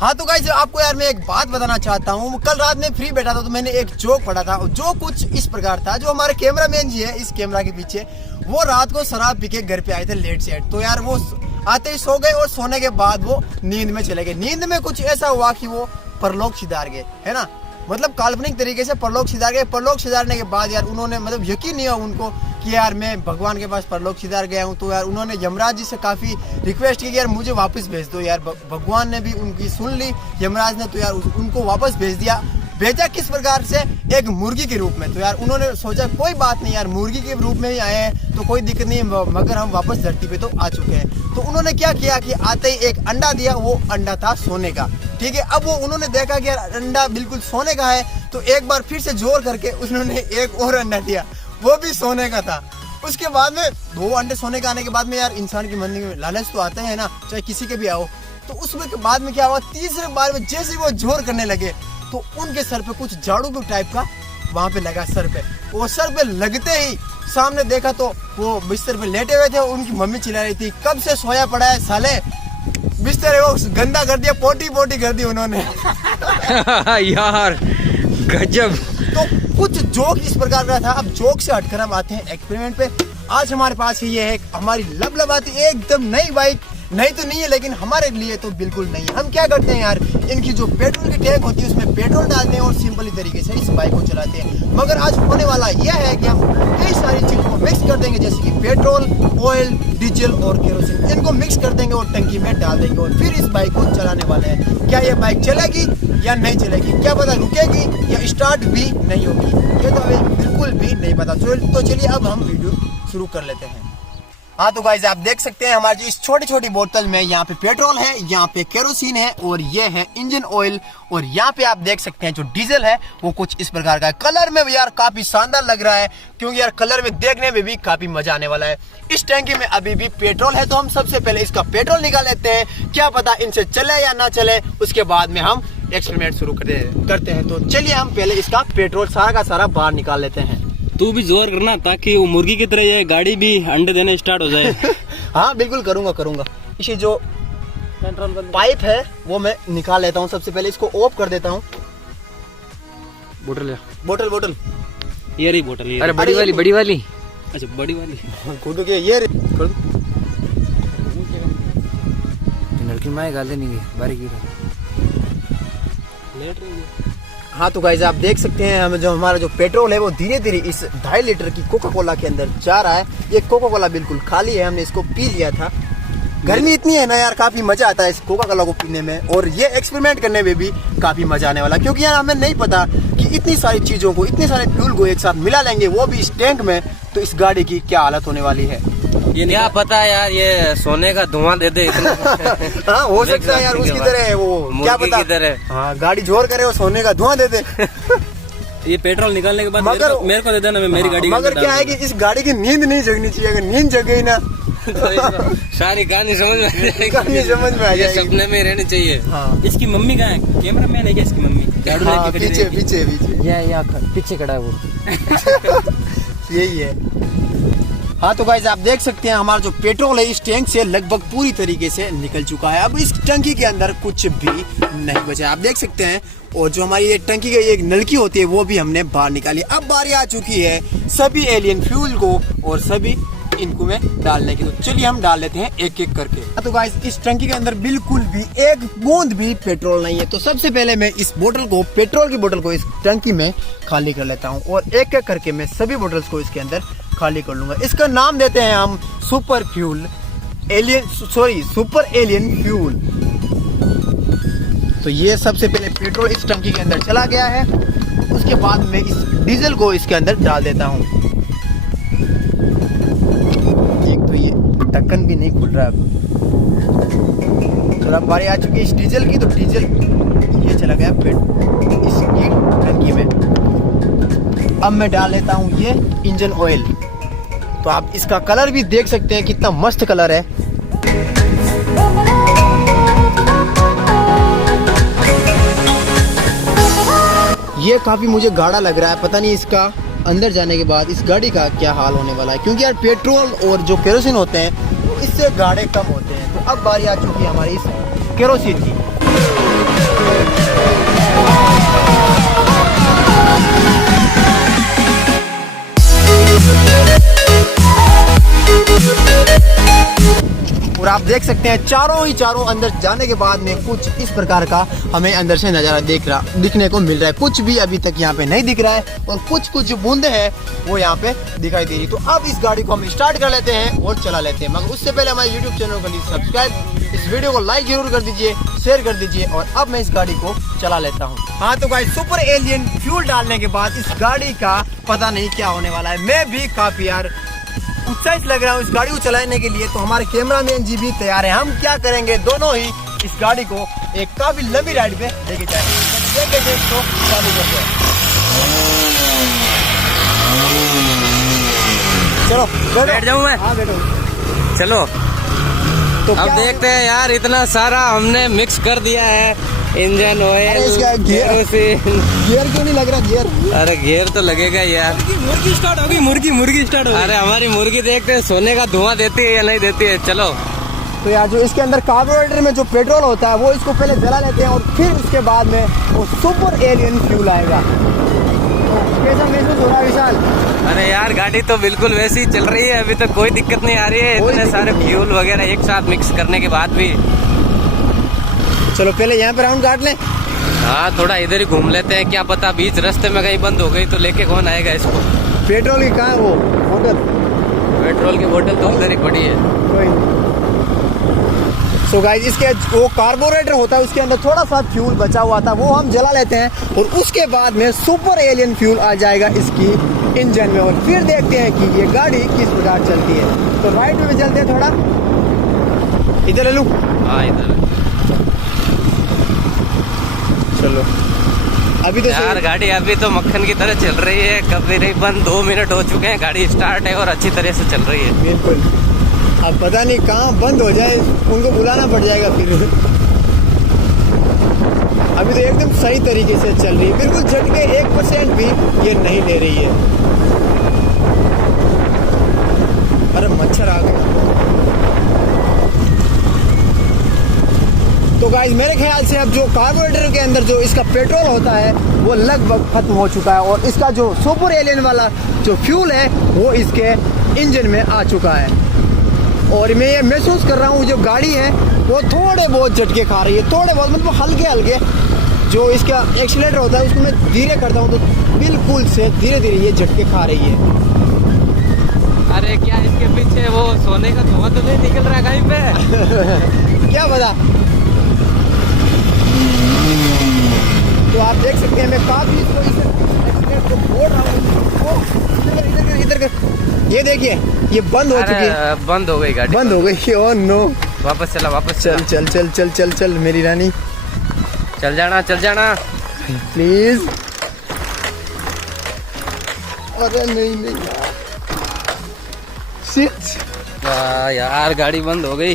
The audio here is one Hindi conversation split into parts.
हाँ तो गाइस आपको यार मैं एक बात बताना चाहता हूँ। कल रात में फ्री बैठा था तो मैंने एक जोक पढ़ा था, जो कुछ इस प्रकार था। जो हमारे कैमरामैन जी है इस कैमरा के पीछे, वो रात को शराब पी के घर पे आए थे लेट सेट। तो यार वो आते ही सो गए और सोने के बाद वो नींद में चले गए। नींद में कुछ ऐसा हुआ कि वो परलोक सिधार गए, है ना। मतलब काल्पनिक तरीके से परलोक सिधार गए। परलोक सिधारने के बाद यार उन्होंने मतलब यकीन नहीं हुआ उनको कि यार मैं भगवान के पास परलोक सिधार गया हूँ। तो यार उन्होंने यमराज जी से काफी रिक्वेस्ट की कि यार मुझे वापस भेज दो। यार भगवान ने भी उनकी सुन ली, यमराज ने। तो यार उनको वापस भेज दिया। भेजा किस प्रकार से? एक मुर्गी के रूप में। तो यार उन्होंने सोचा कोई बात नहीं यार, मुर्गी के रूप में ही आए हैं तो कोई दिक्कत नहीं, मगर हम वापस धरती पे तो आ चुके हैं। तो उन्होंने क्या किया कि आते ही एक अंडा दिया। वो अंडा था सोने का, ठीक है। अब वो उन्होंने देखा कि यार अंडा बिल्कुल सोने का है, तो एक बार फिर से जोर करके उन्होंने एक और अंडा दिया, वो भी सोने का था। उसके बाद में 2 अंडे सोने का आने के बाद में यार इंसान की मन में लालच तो आता है ना, चाहे किसी के भी आओ। तो उसमें के बाद में क्या हुआ, तीसरे बार में जैसे वो जोर करने लगे तो उनके सर पे कुछ झाड़ू टाइप का वहां पे लगा सर पे। वो सर पे लगते ही सामने देखा तो वो बिस्तर पे लेटे हुए थे। उनकी मम्मी चिल्ला रही थी, कब से सोया पड़ा है साले, बिस्तर है वो गंदा कर दिया, पोटी पोटी कर दी उन्होंने। यार गजब। तो कुछ जोक इस प्रकार का था। अब जोक से हटकर हम आते हैं एक्सपेरिमेंट पे। आज हमारे पास ये है हमारी लबलबाती एकदम नई बाइक। नई तो नहीं है लेकिन हमारे लिए तो बिल्कुल नहीं है। हम क्या करते हैं यार, इनकी जो पेट्रोल की टैंक होती है उसमें पेट्रोल डालते हैं और सिंपली तरीके से इस बाइक को चलाते हैं। मगर आज होने वाला यह है कि हम कई सारी चीजों को मिक्स कर देंगे, जैसे कि पेट्रोल, ऑयल, डीजल और केरोसिन। इनको मिक्स कर देंगे और टंकी में डाल देंगे और फिर इस बाइक को चलाने वाले हैं। क्या ये बाइक चलेगी या नहीं चलेगी, क्या पता रुकेगी या स्टार्ट भी नहीं होगी, ये तो हमें बिल्कुल भी नहीं पता। तो चलिए अब हम वीडियो शुरू कर लेते हैं। हाँ तो गाइस आप देख सकते हैं हमारी इस छोटी छोटी बोतल में यहाँ पे पेट्रोल है, यहाँ पे केरोसिन है और ये है इंजन ऑयल। और यहाँ पे आप देख सकते हैं जो डीजल है वो कुछ इस प्रकार का है। कलर में भी यार काफी शानदार लग रहा है, क्योंकि यार कलर में देखने में भी काफी मजा आने वाला है। इस टैंकी में अभी भी पेट्रोल है, तो हम सबसे पहले इसका पेट्रोल निकाल लेते हैं। क्या पता इनसे चले या ना चले, उसके बाद में हम एक्सपेरिमेंट शुरू करते हैं। तो चलिए हम पहले इसका पेट्रोल सारा का सारा बाहर निकाल लेते हैं। तू भी जोर करना ताकि वो मुर्गी की तरह ये गाड़ी भी अंडे देने स्टार्ट हो जाए। हाँ बिल्कुल करूंगा। इसे जो पाइप है वो मैं निकाल लेता हूँ। सबसे पहले इसको ऑफ कर देता हूँ। बोतल ये रही बोतल। अरे बड़ी वाली। अच्छा बड़ी वाली खोदो के ये कर दो। लड़की माए गाले नहीं गई बारीकी लेट रही है। हाँ तो गाइस आप देख सकते हैं हमें जो हमारा जो पेट्रोल है वो धीरे धीरे इस 2.5 लीटर की कोका कोला के अंदर जा रहा है। ये कोका कोला बिल्कुल खाली है, हमने इसको पी लिया था। गर्मी इतनी है ना यार, काफी मजा आता है इस कोका कोला को पीने में, और ये एक्सपेरिमेंट करने में भी काफी मजा आने वाला। क्योंकि यार हमें नहीं पता कि इतनी सारी चीजों को, इतने सारे फ्यूल को एक साथ मिला लेंगे, वो भी इस टैंक में, तो इस गाड़ी की क्या हालत होने वाली है। ये क्या पता यार, ये सोने का धुआं दे दे इतना। हाँ हो सकता है यार, उसकी तरह है वो, क्या पता। हाँ गाड़ी जोर करे और सोने का धुआं दे दे। ये पेट्रोल निकालने के बाद मेरे को दे देना, मैं मेरी गाड़ी। मगर क्या है कि इस गाड़ी की नींद नहीं जगनी चाहिए। अगर नींद जग गई ना सारी कहानी समझ में आ जाएगी। सपने में रहनी चाहिए। हाँ। इसकी मम्मी कहाँ है? कैमरामैन है क्या इसकी मम्मी? हाँ, पीछे पीछे खड़ा है वो। यही है। हाँ तो गाइस आप देख सकते हैं हमारा जो पेट्रोल है इस टैंक से लगभग पूरी तरीके से निकल चुका है। अब इस टंकी के अंदर कुछ भी नहीं बचा, आप देख सकते हैं। और जो हमारी ये टंकी की एक नलकी होती है वो भी हमने बाहर निकाली। अब बारी आ चुकी है सभी एलियन फ्यूल को और सभी इनको में डालने की। तो चलिए हम डाल लेते हैं एक एक करके। तो गाइस इस टंकी के अंदर बिल्कुल भी एक बूंद भी पेट्रोल नहीं है। तो सबसे पहले मैं इस बोतल को, पेट्रोल की बोतल को इस टंकी में खाली कर लेता हूँ और एक एक करके मैं सभी बोतल्स को इसके अंदर खाली कर लूंगा। इसका नाम देते हैं हम सुपर एलियन फ्यूल। तो ये सबसे पहले पेट्रोल इस टंकी के अंदर चला गया है। उसके बाद मैं इस डीजल को इसके अंदर डाल देता हूँ। एक तो ये ढक्कन भी नहीं खुल रहा है। चलो बारी आ चुकी है इस डीजल की। तो डीजल ये चला गया इसकी टंकी में। अब मैं डाल लेता हूँ ये इंजन ऑयल। तो आप इसका कलर भी देख सकते हैं, कितना मस्त कलर है। ये काफी मुझे गाढ़ा लग रहा है, पता नहीं इसका अंदर जाने के बाद इस गाड़ी का क्या हाल होने वाला है। क्योंकि यार पेट्रोल और जो केरोसिन होते हैं वो इससे गाढ़े कम होते हैं। तो अब बारी आ चुकी है हमारी इस केरोसिन की। आप देख सकते हैं चारों अंदर जाने के बाद में कुछ इस प्रकार का हमें अंदर से नज़ारा दिखने को मिल रहा है। कुछ भी अभी तक यहाँ पे नहीं दिख रहा है और कुछ बूंदे हैं वो यहाँ पे दिखाई दे रही। तो अब इस गाड़ी को हम स्टार्ट कर लेते हैं और चला लेते हैं, मगर उससे पहले हमारे यूट्यूब चैनल को सब्सक्राइब, इस वीडियो को लाइक जरूर कर दीजिए, शेयर कर दीजिए। और अब मैं इस गाड़ी को चला लेता हूँ। हाँ तो गाइस, सुपर एलियन फ्यूल डालने के बाद इस गाड़ी का पता नहीं क्या होने वाला है। मैं भी काफी यार उत्साहित लग रहा हूँ इस गाड़ी को चलाने के लिए। तो हमारे कैमरामैन जी भी तैयार हैं। हम क्या करेंगे, दोनों ही इस गाड़ी को एक काफी लंबी राइड पे लेके जाएंगे। तो चालू करते हैं, चलो बैठ जाऊं मैं? हाँ बैठो। चलो तो अब देखते हैं यार, इतना सारा हमने मिक्स कर दिया है, इंजन ऑयल, गियर क्यों नहीं लग रहा? गियर, अरे गियर तो लगेगा यार। मुर्गी स्टार्ट हो गई, मुर्गी स्टार्ट हो अरे हमारी मुर्गी देखते हैं सोने का धुआं देती है या नहीं देती है। चलो तो यार जो इसके अंदर कार्बोरेटर में जो पेट्रोल होता है वो इसको पहले जला लेते हैं और फिर उसके बाद में वो सुपर एलियन फ्यूल आएगा। तो कैसा महसूस हो रहा है विशाल? अरे यार गाड़ी तो बिल्कुल वैसी ही चल रही है, अभी तक कोई दिक्कत नहीं आ रही है। इतने सारे फ्यूल वगैरह एक साथ मिक्स करने के बाद भी। चलो पहले यहाँ पे राउंड काट लें। हाँ थोड़ा इधर ही घूम लेते हैं, क्या पता बीच रास्ते में कहीं बंद हो गई तो लेके कौन आएगा इसको। पेट्रोल की कहाँ है वो बोतल? पेट्रोल की बोतल तो उधर ही पड़ी है। सो गाइस, इसके वो कार्बोरेटर होता है उसके अंदर थोड़ा सा फ्यूल बचा हुआ था, वो हम जला लेते हैं और उसके बाद में सुपर एलियन फ्यूल आ जाएगा इसकी इंजन में। और फिर देखते हैं कि ये गाड़ी किस प्रकार चलती है। तो राइट में चलते हैं, थोड़ा इधर ले लूं। हाँ इधर चलो अभी तो यार गाड़ी अभी तो मक्खन की तरह चल रही है, कभी नहीं बंद। 2 मिनट हो चुके हैं, गाड़ी स्टार्ट है और अच्छी तरह से चल रही है। बिल्कुल, अब पता नहीं कहाँ बंद हो जाए, उनको बुलाना पड़ जाएगा फिर। अभी तो एकदम सही तरीके से चल रही है, बिल्कुल झटके 1% भी ये नहीं ले रही है। अरे मच्छर आ गए। तो गाइस मेरे ख्याल से अब जो कार्बोरेटर के अंदर जो इसका पेट्रोल होता है वो लगभग खत्म हो चुका है और इसका जो सुपर एलियन वाला जो फ्यूल है वो इसके इंजन में आ चुका है। और मैं ये महसूस कर रहा हूँ जो गाड़ी है वो थोड़े बहुत झटके खा रही है, थोड़े बहुत मतलब हल्के। जो इसका एक्सीलरेटर होता है उसको मैं धीरे करता हूँ तो बिल्कुल से धीरे ये झटके खा रही है। अरे क्या इसके पीछे वो सोने का धुआं तो नहीं निकल रहा कहीं पे? क्या पता। तो आप देख सकते हैं मैं काफी इसको एक्सीलरेटर को मोड़ रहा हूँ। इधर ये देखिए, ये बंद हो चुकी है। बंद हो गई गाड़ी, बंद हो गई। ओह नो, वापस चला, वापस चल चल चल चल चल चल मेरी रानी, चल जाना प्लीज। अरे नहीं शिट यार गाड़ी बंद हो गई।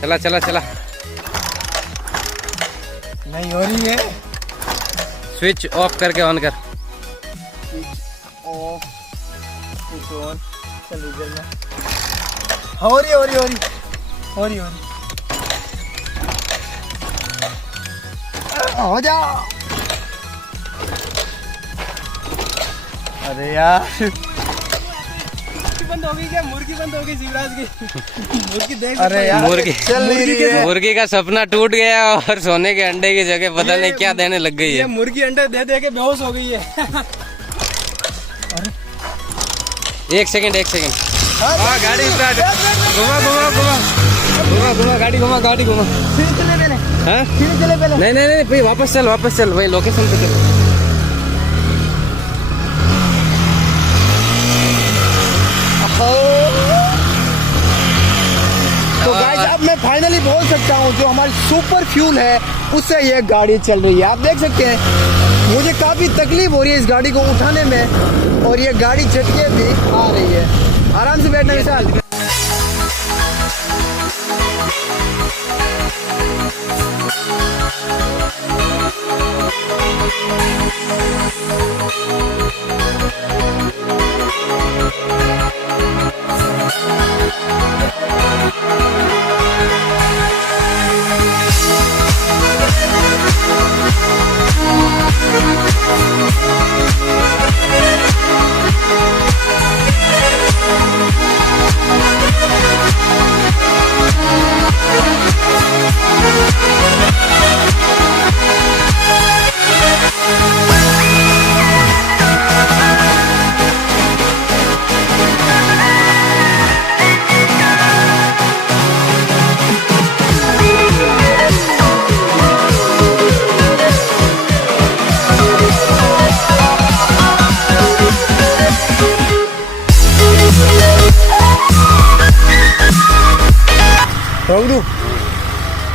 चला नहीं हो रही है। स्विच ऑफ करके ऑन कर। Of, switch on. चल इधर में हो रही हो जा। अरे यार बंद हो गई क्या? मुर्गी बंद हो गई शिवराज की। मुर्गी देख, अरे यार मुर्गी चल नहीं रही है। मुर्गी का सपना टूट गया और सोने के अंडे की जगह पता नहीं क्या देने लग गई है। मुर्गी अंडे दे दे के बेहोश हो गई है। एक सेकंड हाँ गाड़ी स्टार्ट। घुमा गाड़ी घुमा। फिर चले पहले। हाँ? फिर चले पहले। नहीं भाई वापस चल भाई, लोकेशन पे चल। तो गाइस अब मैं फाइनली बोल सकता हूँ जो हमारी सुपर फ्यूल है उससे ये गाड़ी चल रही है। आप देख सकते हैं मुझे काफी तकलीफ हो रही है इस गाड़ी को उठाने में और ये गाड़ी झटके भी आ रही है। आराम से बैठना विशाल।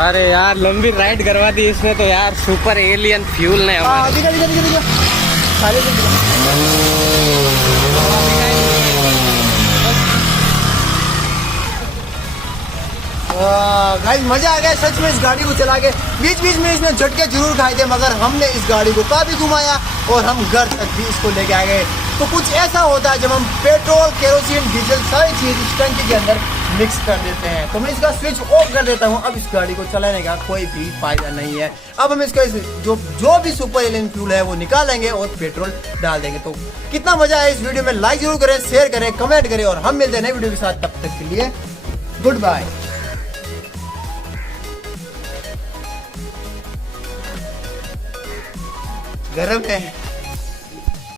अरे यार लंबी राइड करवा दी इसमें तो यार, सुपर एलियन फ्यूल ने हमारे। दिखा दिखा दिखा दिखा साले से गाइस मजा आ गया सच में इस गाड़ी को चला के। बीच बीच में इसने झटके जरूर खाए थे, मगर हमने इस गाड़ी को काफी घुमाया और हम घर तक भी इसको लेके आ गए। तो कुछ ऐसा होता है जब हम पेट्रोल, केरोसिन, डीजल सारी चीज इस टंकी के अंदर मिक्स कर देते हैं। तो मैं इसका स्विच ऑफ कर देता हूँ। अब इस गाड़ी को चलाने का कोई भी फायदा नहीं है। अब हम इसका जो भी सुपर एलियन फ्यूल है वो निकालेंगे और पेट्रोल डाल देंगे। तो कितना मजा आया इस वीडियो में, लाइक जरूर करें, शेयर करें, कमेंट करें और हम मिलते हैं नई वीडियो के साथ। तब तक के लिए गुड बाय। गरम है।